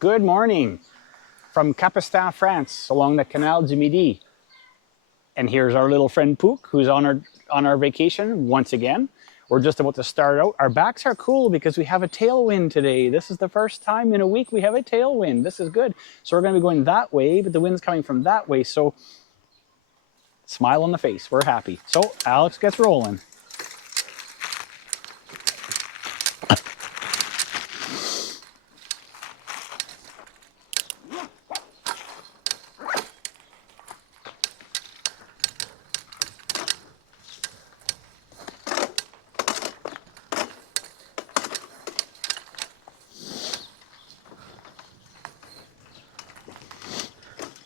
Good morning from Capestang, France, along the Canal du Midi. And here's our little friend Pook, who's on our vacation once again. We're just about to start out. Our backs are cool because we have a tailwind today. This is the first time in a week we have a tailwind. This is good. So we're going to be going that way, but the wind's coming from that way. So smile on the face. We're happy. So Alex gets rolling.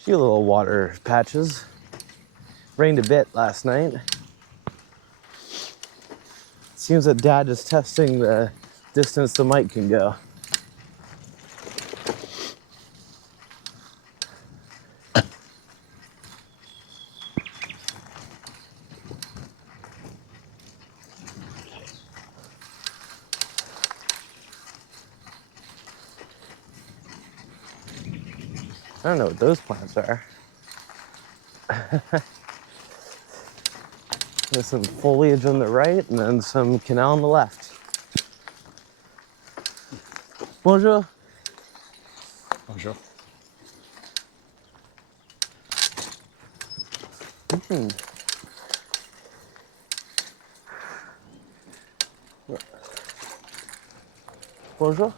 Few little water patches. Rained a bit last night. Seems that Dad is testing the distance the mic can go. I don't know what those plants are. There's some foliage on the right and then some canal on the left. Bonjour. Bonjour. Bonjour.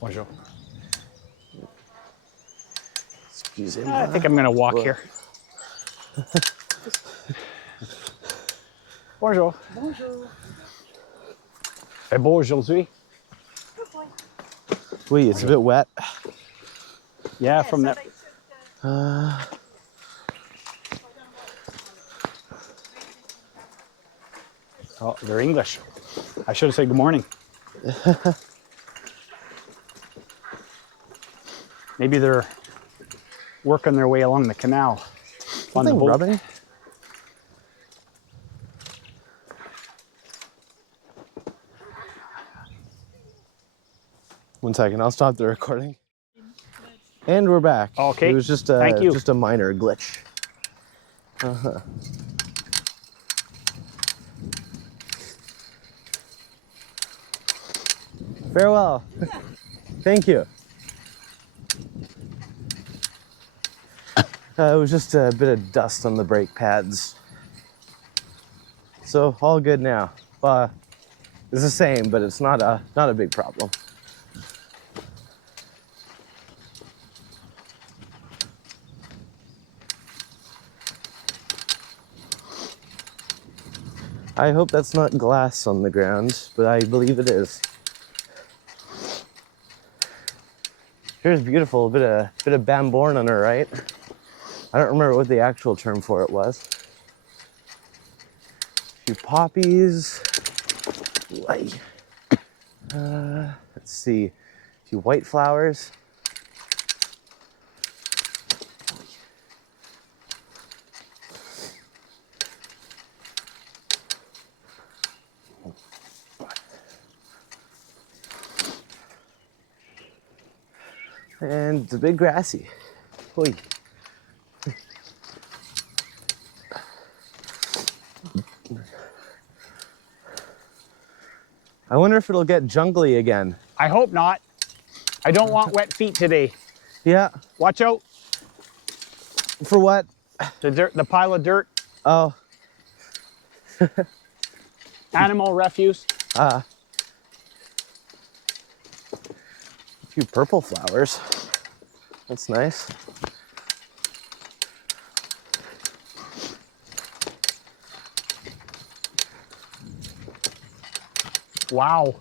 Bonjour. Excuse me. I think I'm going to walk here. Bonjour. Bonjour. Fait beau aujourd'hui. Wait, it's a bit wet. Yeah, from that. Oh, they're English. I should have said good morning. Maybe they're working their way along the canal on the boat. Rubbing? One second, I'll stop the recording. And we're back. Okay. It was just Thank you. just a minor glitch. Farewell. Thank you. It was just a bit of dust on the brake pads. So all good now. It's the same, but it's not a big problem. I hope that's not glass on the ground, but I believe it is. Here's beautiful, a bit of bambourne on our right. I don't remember what the actual term for it was. A few poppies. Let's see, a few white flowers. And it's a bit grassy. Oy. I wonder if it'll get jungly again. I hope not. I don't want wet feet today. Yeah. Watch out. For what? The pile of dirt. Oh. Animal refuse. A few purple flowers. That's nice. Wow.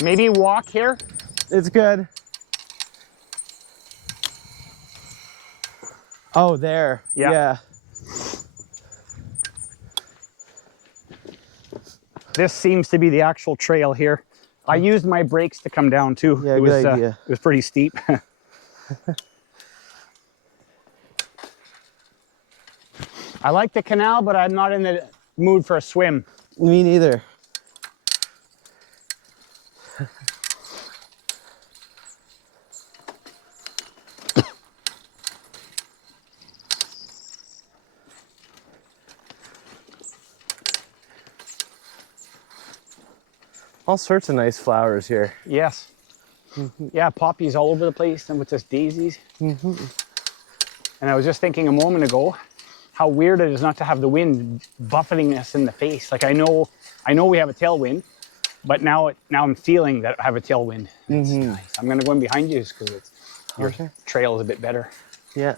Maybe walk here. It's good. Oh, there. Yeah. Yeah. This seems to be the actual trail here. I used my brakes to come down too. Yeah, It was, good idea. it was pretty steep. I like the canal, but I'm not in the mood for a swim. Me neither. All sorts of nice flowers here. Yes. Yeah, poppies all over the place, and with this daisies. And I was just thinking a moment ago how weird it is not to have the wind buffeting us in the face. Like I know we have a tailwind, but now I'm feeling that I have a tailwind. It's nice. I'm gonna go in behind you because your trail is a bit better. Yeah.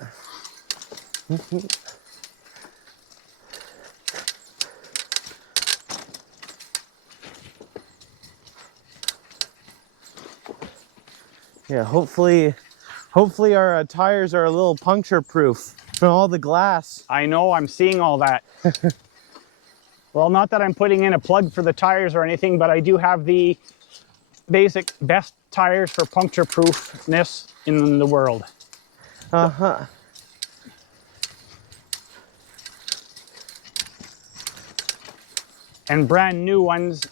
Yeah, hopefully our tires are a little puncture proof from all the glass. I know, I'm seeing all that. Well, not that I'm putting in a plug for the tires or anything, but I do have the basic best tires for puncture proofness in the world. Uh-huh. And brand new ones,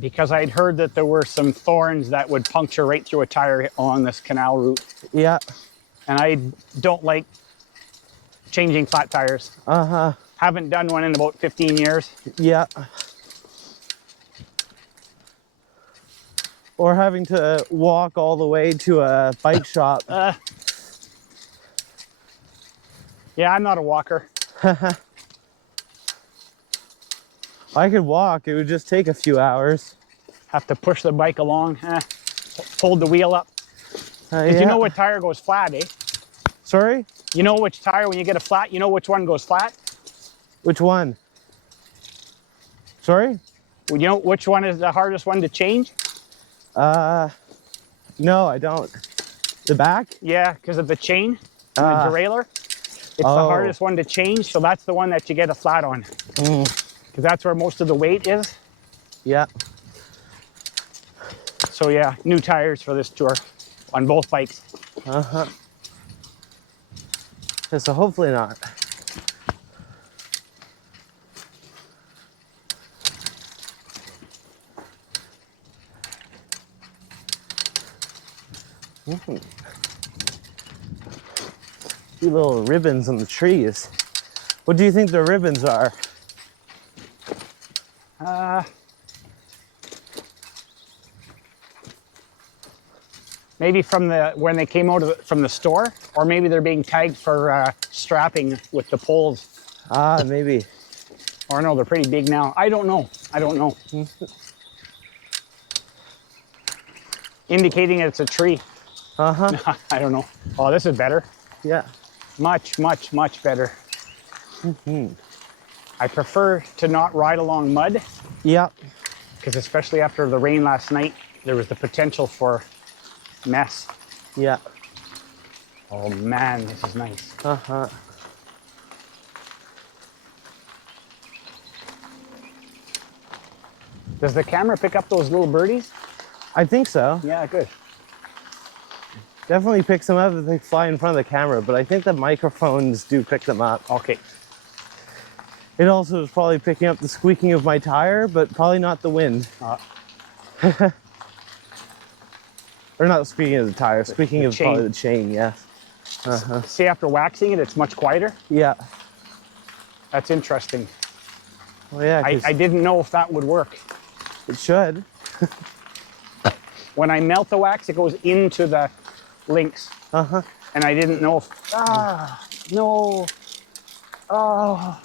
because I'd heard that there were some thorns that would puncture right through a tire along this canal route. Yeah. And I don't like changing flat tires. Uh-huh. Haven't done one in about 15 years. Yeah. Or having to walk all the way to a bike shop. Yeah, I'm not a walker. I could walk, it would just take a few hours. Have to push the bike along, hold the wheel up. Yeah. You know what tire goes flat, eh? Sorry? You know which tire, when you get a flat, you know which one goes flat? Which one? Sorry? You know which one is the hardest one to change? No, I don't. The back? Yeah, because of the chain and the derailleur. It's the hardest one to change, so that's the one that you get a flat on. Because that's where most of the weight is. Yeah. So yeah, new tires for this tour on both bikes. Uh-huh. Yeah, so hopefully not. Few little ribbons on the trees. What do you think the ribbons are? Maybe from when they came out from the store, or maybe they're being tagged for strapping with the poles. Ah, maybe. Or no, they're pretty big now. I don't know. I don't know. Indicating it's a tree. Uh-huh. I don't know. Oh, this is better. Yeah. Much, much, much better. I prefer to not ride along mud, Yeah. because especially after the rain last night, there was the potential for mess. Yeah. Oh man, this is nice. Uh-huh. Does the camera pick up those little birdies? I think so. Yeah, good. Definitely picks them up if they fly in front of the camera, but I think the microphones do pick them up. Okay. It also is probably picking up the squeaking of my tire, but probably not the wind. Or not squeaking of the tire, squeaking of probably the chain, yes. See, after waxing it, it's much quieter. Yeah. That's interesting. Well, yeah, 'cause I didn't know if that would work. it should. When I melt the wax, it goes into the links. Uh-huh. And I didn't know if, no. Oh.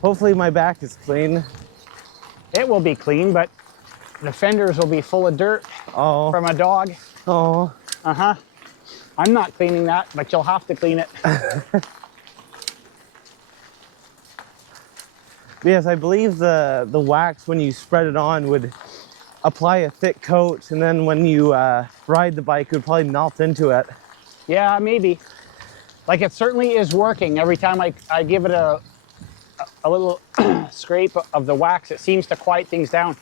Hopefully my back is clean. It will be clean, but the fenders will be full of dirt Oh. from a dog. Oh. Uh-huh. I'm not cleaning that, but you'll have to clean it. Yes, I believe the wax, when you spread it on, would apply a thick coat, and then when you ride the bike, it would probably melt into it. Yeah, maybe. Like, it certainly is working. Every time I give it a little scrape of the wax, it seems to quiet things down.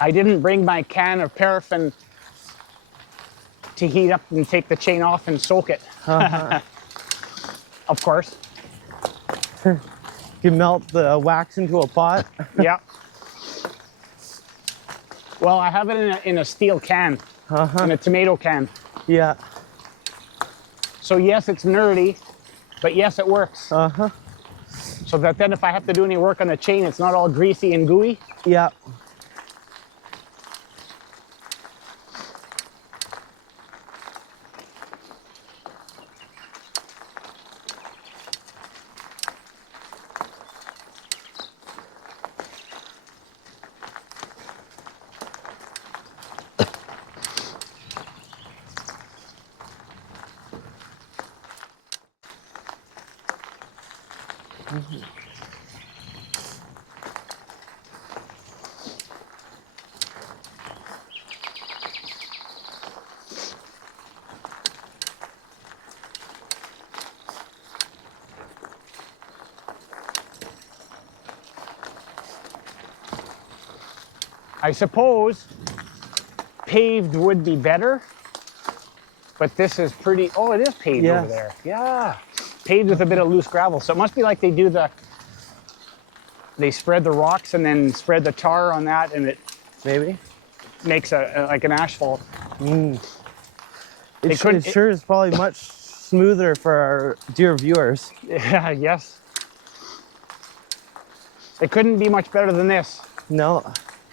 I didn't bring my can of paraffin to heat up and take the chain off and soak it. Of course. You melt the wax into a pot. Yeah. Well, I have it in a steel can, in a tomato can. Yeah. So yes, it's nerdy, but yes, it works. So that then if I have to do any work on the chain, it's not all greasy and gooey. Yeah. I suppose paved would be better, but this is pretty, oh, it is paved over there. Yeah. Paved with a bit of loose gravel. So it must be like they do they spread the rocks and then spread the tar on that, and it Maybe. makes like an asphalt. It sure is probably much smoother for our dear viewers. Yeah, yes. It couldn't be much better than this. No.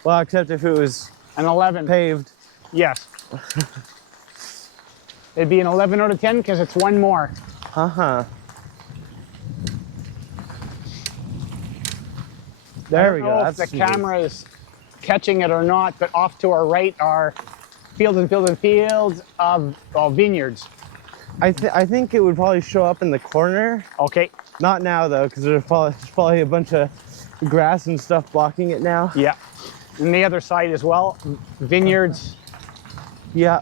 Well, except if it was An 11. paved. Yes. It'd be an 11 out of 10 because it's one more. There we go. I don't know That's if the smooth. camera is catching it or not, but off to our right are fields and fields and fields of vineyards. I think it would probably show up in the corner. Okay. Not now though, because there's probably a bunch of grass and stuff blocking it now. Yeah. And the other side as well, vineyards. Yeah.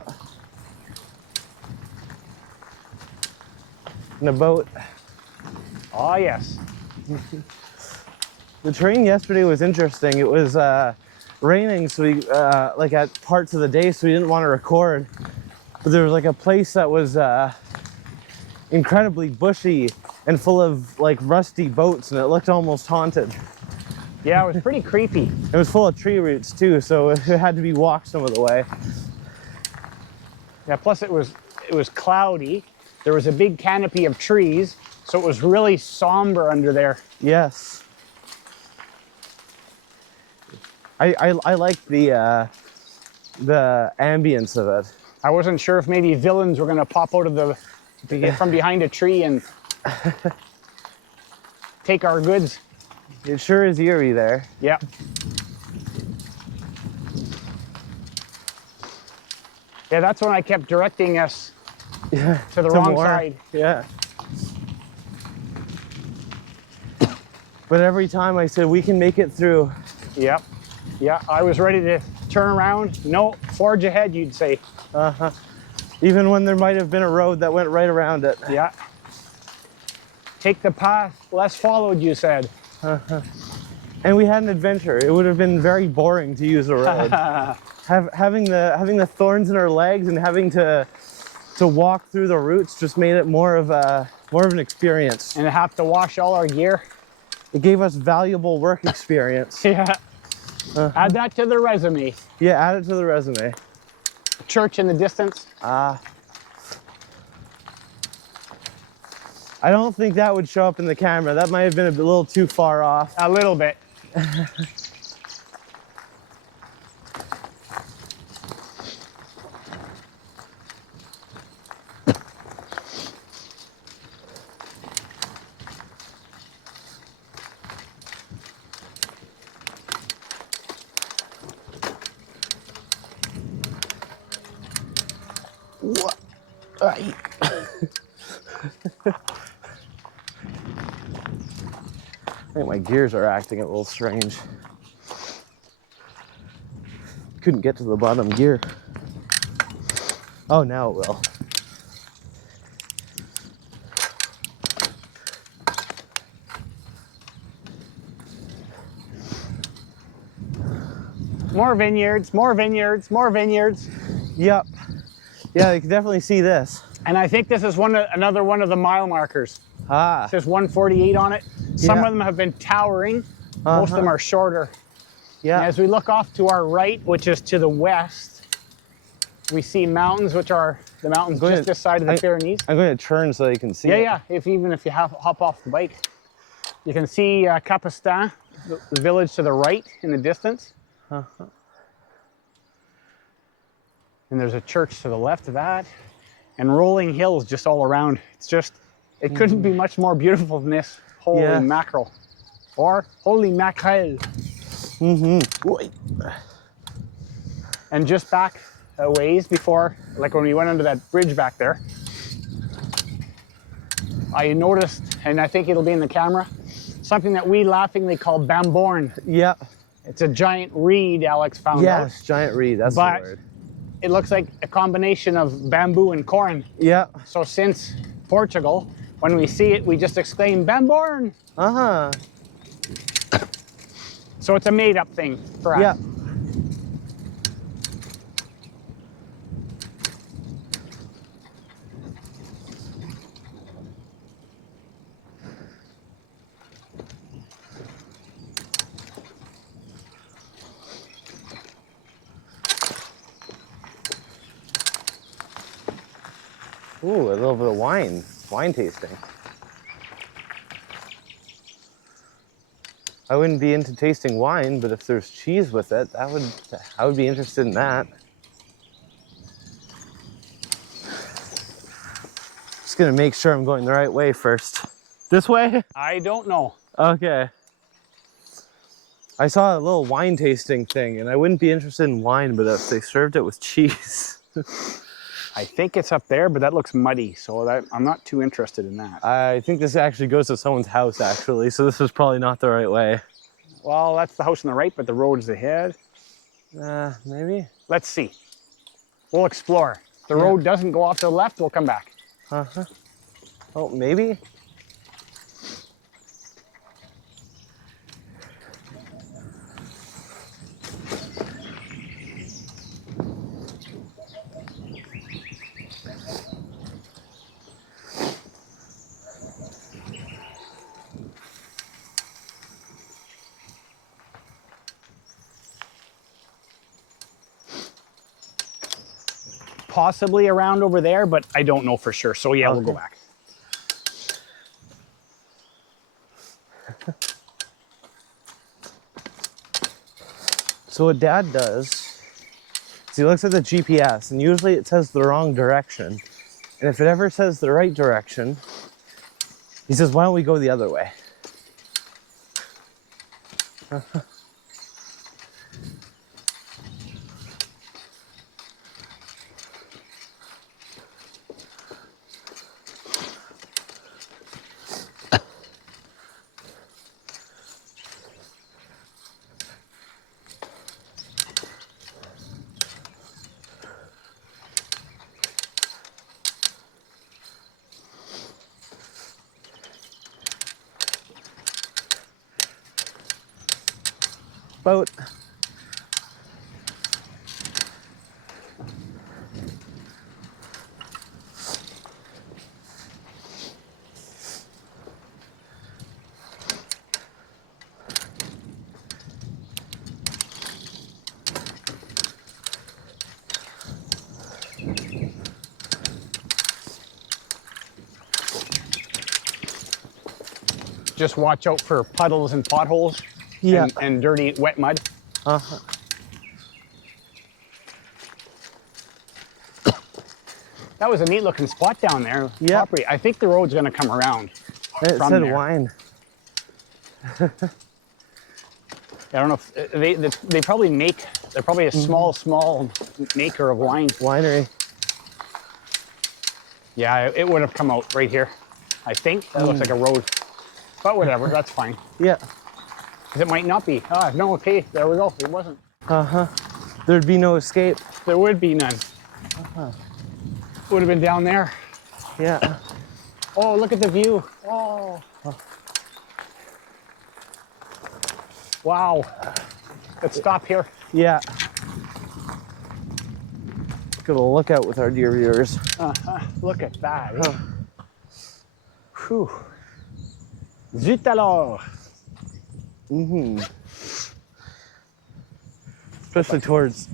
And a boat. Oh, yes. The terrain yesterday was interesting. It was raining, so we like at parts of the day, so we didn't want to record. But there was like a place that was incredibly bushy and full of like rusty boats, and it looked almost haunted. Yeah, it was pretty creepy. It was full of tree roots too, so it had to be walked some of the way. Yeah, plus it was cloudy. There was a big canopy of trees, so it was really somber under there. Yes. I like the ambience of it. I wasn't sure if maybe villains were going to pop out of from behind a tree and take our goods. It sure is eerie there. Yeah. Yeah, that's when I kept directing us Yeah. to the wrong side. Yeah. But every time I said, we can make it through. Yep. Yeah, I was ready to turn around. No, forge ahead, you'd say. Even when there might have been a road that went right around it. Yeah. Take the path less followed, you said. And we had an adventure. It would have been very boring to use a road. Having the thorns in our legs and having to walk through the roots just made it more of an experience. And have to wash all our gear. It gave us valuable work experience. Yeah. Add that to the resume. Yeah, add it to the resume. Church in the distance. I don't think that would show up in the camera. That might have been a little too far off. A little bit. What? I think my gears are acting a little strange. Couldn't get to the bottom gear. Oh, now it will. More vineyards, more vineyards, more vineyards. Yep. Yeah, you can definitely see this. And I think this is another one of the mile markers. Ah. It says 148 on it. Some Yeah. of them have been towering. Most of them are shorter. Yeah. And as we look off to our right, which is to the west, we see mountains, which are the mountains just this side of the Pyrenees. I'm going to turn so you can see it. Yeah. Even if you hop off the bike, you can see Capestang, the village to the right in the distance. And there's a church to the left of that, and rolling hills just all around. It couldn't be much more beautiful than this. Holy mackerel, or holy mackerel. And just back a ways before, like when we went under that bridge back there, I noticed, and I think it'll be in the camera, something that we laughingly call bamborn. Yeah. It's a giant reed, Alex found out. Yes, giant reed, that's the word. It looks like a combination of bamboo and corn. Yeah. So since Portugal, when we see it, we just exclaim, bamborn! Uh-huh. So it's a made-up thing for us. Yeah. Ooh, a little bit of wine tasting. I wouldn't be into tasting wine, but if there's cheese with it, I would be interested in that. Just gonna make sure I'm going the right way first. This way? I don't know. Okay. I saw a little wine tasting thing, and I wouldn't be interested in wine, but if they served it with cheese. I think it's up there, but that looks muddy, so I'm not too interested in that. I think this actually goes to someone's house, actually, so this is probably not the right way. Well, that's the house on the right, but the road's ahead. Maybe? Let's see. We'll explore. If the road doesn't go off to the left, we'll come back. Uh-huh. Oh, maybe? Possibly around over there, but I don't know for sure. So yeah, we'll go back. So what Dad does is he looks at the GPS, and usually it says the wrong direction. And if it ever says the right direction, he says, why don't we go the other way? Boat. Just watch out for puddles and potholes and dirty, wet mud. Uh-huh. That was a neat looking spot down there. Yeah. Property. I think the road's going to come around. It from said there. wine. I don't know if they probably make, they're probably a small maker of wine. Winery. Yeah, it would have come out right here. I think that looks like a road, but whatever, that's fine. Yeah. 'Cause it might not be. Ah, no, okay, there we go. It wasn't. There'd be no escape. There would be none. Would have been down there. Yeah. Oh, look at the view. Oh. Wow. Let's stop here. Yeah. Got a lookout with our dear viewers. Look at that. Eh? Whew. Zut alors. Especially towards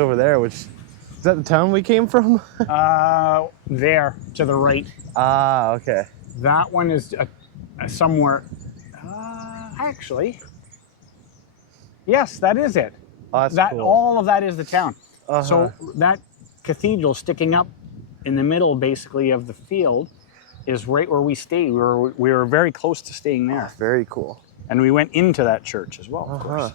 over there, which is that the town we came from? There to the right. Ah, okay. That one is somewhere. Actually, yes, that is it. Oh, that's cool. All of that is the town. So that cathedral sticking up in the middle, basically, of the field, is right where we stayed. We were very close to staying there, Very cool. and we went into that church as well. Of course.